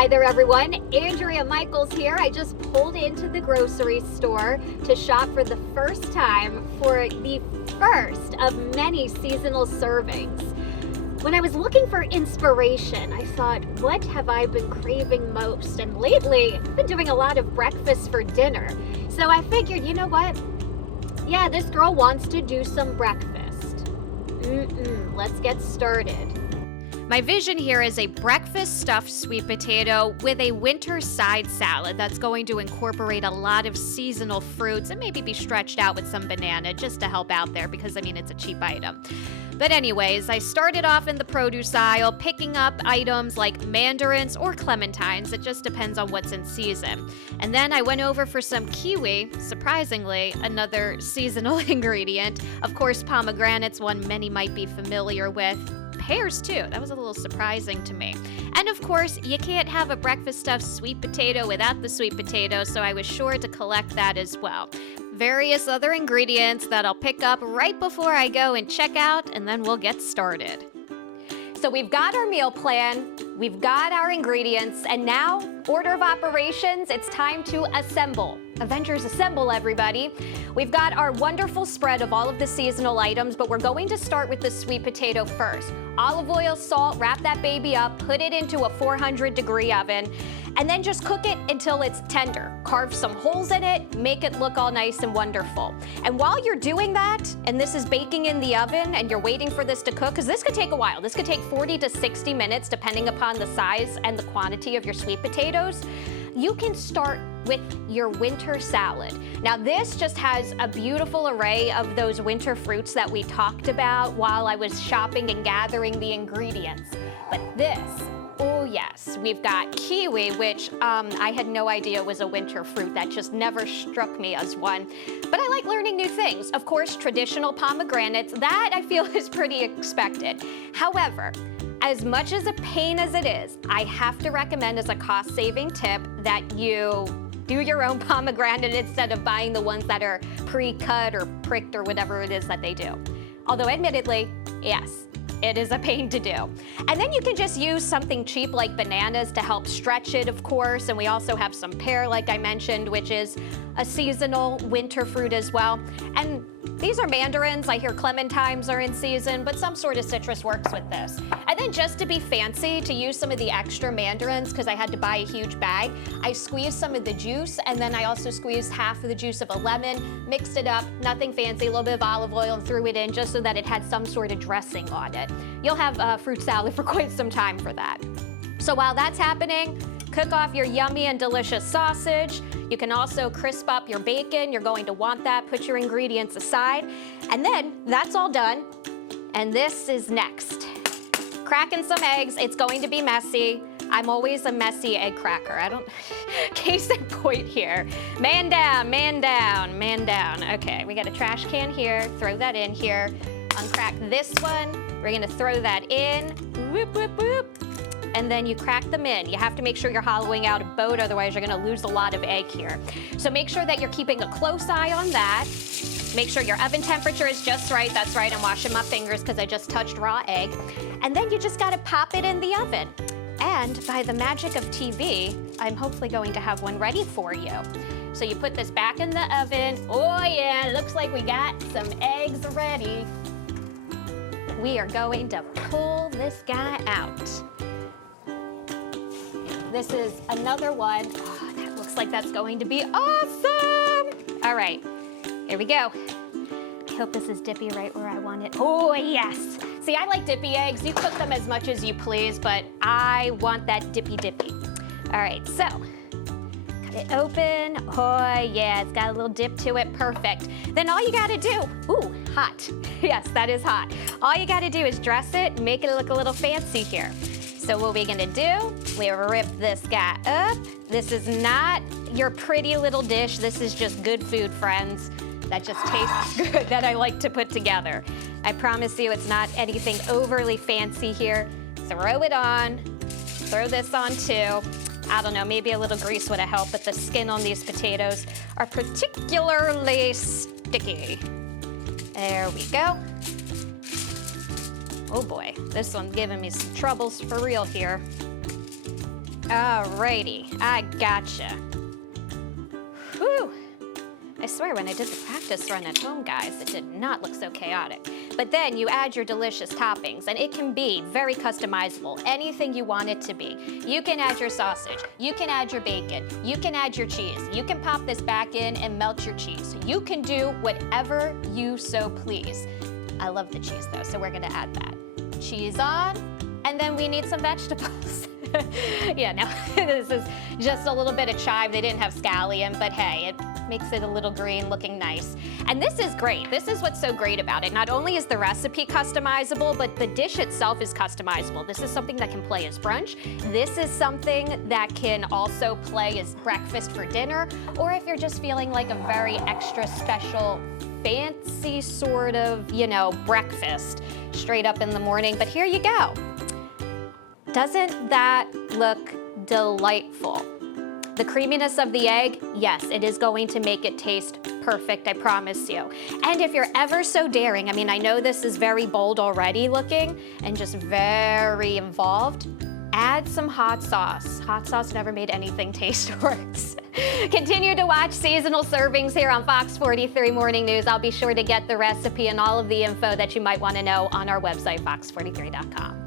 Hi there, everyone. Andrea Michaels here. I just pulled into the grocery store to shop for the first time for the first of many seasonal servings. When I was looking for inspiration, I thought, what have I been craving most? And lately, I've been doing a lot of breakfast for dinner. So I figured, you know what? Yeah, this girl wants to do some breakfast. Let's get started. My vision here is a breakfast stuffed sweet potato with a winter side salad that's going to incorporate a lot of seasonal fruits and maybe be stretched out with some banana just to help out there because, it's a cheap item. But anyways, I started off in the produce aisle picking up items like mandarins or clementines. It just depends on what's in season. And then I went over for some kiwi, surprisingly, another seasonal ingredient. Of course, pomegranates, one many might be familiar with. Pears too. That was a little surprising to me. And of course, you can't have a breakfast stuffed sweet potato without the sweet potato, so I was sure to collect that as well. Various other ingredients that I'll pick up right before I go and check out, and then we'll get started. So we've got our meal plan, we've got our ingredients, and now, order of operations, it's time to assemble. Avengers assemble, everybody. We've got our wonderful spread of all of the seasonal items, but we're going to start with the sweet potato first. Olive oil, salt, wrap that baby up, put it into a 400-degree oven, and then just cook it until it's tender. Carve some holes in it, make it look all nice and wonderful. And while you're doing that, and this is baking in the oven, and you're waiting for this to cook, because this could take a while. This could take 40 to 60 minutes, depending upon the size and the quantity of your sweet potatoes. You can start with your winter salad. Now this just has a beautiful array of those winter fruits that we talked about while I was shopping and gathering the ingredients. But this, oh yes, we've got kiwi, which I had no idea was a winter fruit. That just never struck me as one. But I like learning new things. Of course, traditional pomegranates, that I feel is pretty expected. However, as much as a pain as it is, I have to recommend as a cost-saving tip that you do your own pomegranate instead of buying the ones that are pre-cut or pricked or whatever it is that they do. Although admittedly, yes, it is a pain to do. And then you can just use something cheap like bananas to help stretch it, of course. And we also have some pear, like I mentioned, which is a seasonal winter fruit as well. And these are mandarins. I hear clementines are in season, but some sort of citrus works with this. And then just to be fancy, to use some of the extra mandarins, because I had to buy a huge bag, I squeezed some of the juice, and then I also squeezed half of the juice of a lemon, mixed it up, nothing fancy, a little bit of olive oil, and threw it in just so that it had some sort of dressing on it. You'll have fruit salad for quite some time for that. So while that's happening, cook off your yummy and delicious sausage. You can also crisp up your bacon. You're going to want that. Put your ingredients aside. And then that's all done. And this is next. Cracking some eggs. It's going to be messy. I'm always a messy egg cracker. Case in point here. Man down, man down, man down. Okay, we got a trash can here. Throw that in here. Uncrack this one. We're gonna throw that in. Whoop, whoop, whoop. And then you crack them in. You have to make sure you're hollowing out a boat, otherwise you're gonna lose a lot of egg here. So make sure that you're keeping a close eye on that. Make sure your oven temperature is just right. That's right, I'm washing my fingers because I just touched raw egg. And then you just gotta pop it in the oven. And by the magic of TV, I'm hopefully going to have one ready for you. So you put this back in the oven. Oh yeah, looks like we got some eggs ready. We are going to pull this guy out. This is another one. Oh, that looks like that's going to be awesome. All right, here we go. I hope this is dippy right where I want it. Oh, yes. See, I like dippy eggs. You cook them as much as you please, but I want that dippy. All right, so cut it open. Oh, yeah, it's got a little dip to it. Perfect. Then all you gotta do, ooh, hot. Yes, that is hot. All you gotta do is dress it, make it look a little fancy here. So what we're gonna do, we rip this guy up. This is not your pretty little dish. This is just good food, friends. That just tastes good, that I like to put together. I promise you it's not anything overly fancy here. Throw it on, throw this on too. I don't know, maybe a little grease would have helped, but the skin on these potatoes are particularly sticky. There we go. Oh boy, this one's giving me some troubles for real here. Alrighty, I gotcha. Whew. I swear when I did the practice run at home, guys, it did not look so chaotic. But then you add your delicious toppings, and it can be very customizable, anything you want it to be. You can add your sausage, you can add your bacon, you can add your cheese, you can pop this back in and melt your cheese. You can do whatever you so please. I love the cheese though, so we're gonna add that. Cheese on, and then we need some vegetables. Yeah, now this is just a little bit of chive. They didn't have scallion, but hey, it makes it a little green, looking nice. And this is great. This is what's so great about it. Not only is the recipe customizable, but the dish itself is customizable. This is something that can play as brunch. This is something that can also play as breakfast for dinner, or if you're just feeling like a very extra special, fancy sort of, breakfast straight up in the morning. But here you go. Doesn't that look delightful? The creaminess of the egg, yes, it is going to make it taste perfect, I promise you. And if you're ever so daring, I know this is very bold already looking and just very involved, add some hot sauce. Hot sauce never made anything taste worse. Continue to watch Seasonal Servings here on Fox 43 Morning News. I'll be sure to get the recipe and all of the info that you might want to know on our website, fox43.com.